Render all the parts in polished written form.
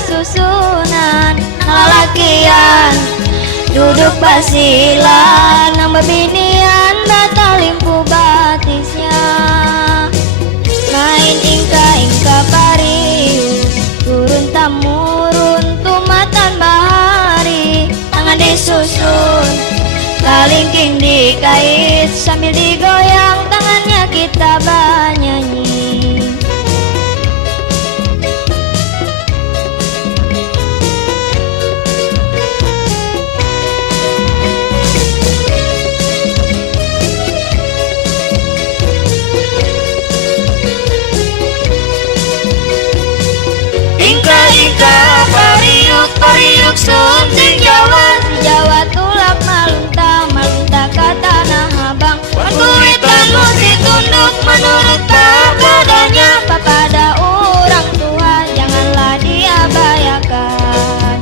basusunan lalakian duduk basilan nang bebinian batalimpu batisnya main ingka parius turun tamurun tumatan bahari tangan disusun kalingking dikait sambil digoyang tangannya kita bernyanyi. Ingka pariuk sunting Jawa tulak malunta ke tanah abang Kuitan mesti tunduk menurut papadanya. Papada orang tua janganlah diabayakan.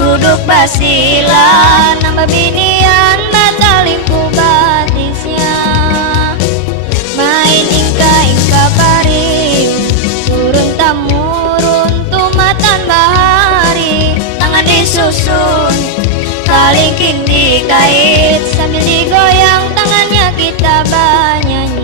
Duduk basilan nambah binian batalimpu batisnya main ingka parius turun tamurun tumatan bahari tangan disusun kalingking dikait sambil digoyang tangannya kita bernyanyi.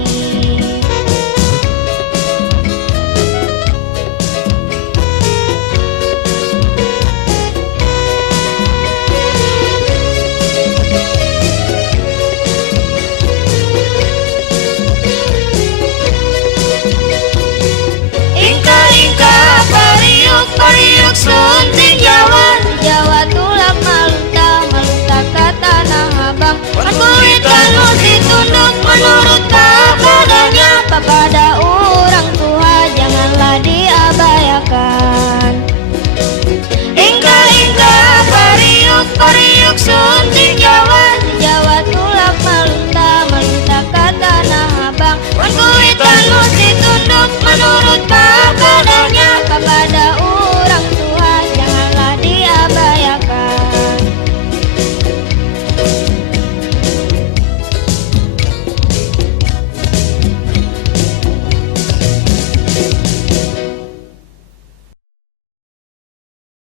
Pariuk sunting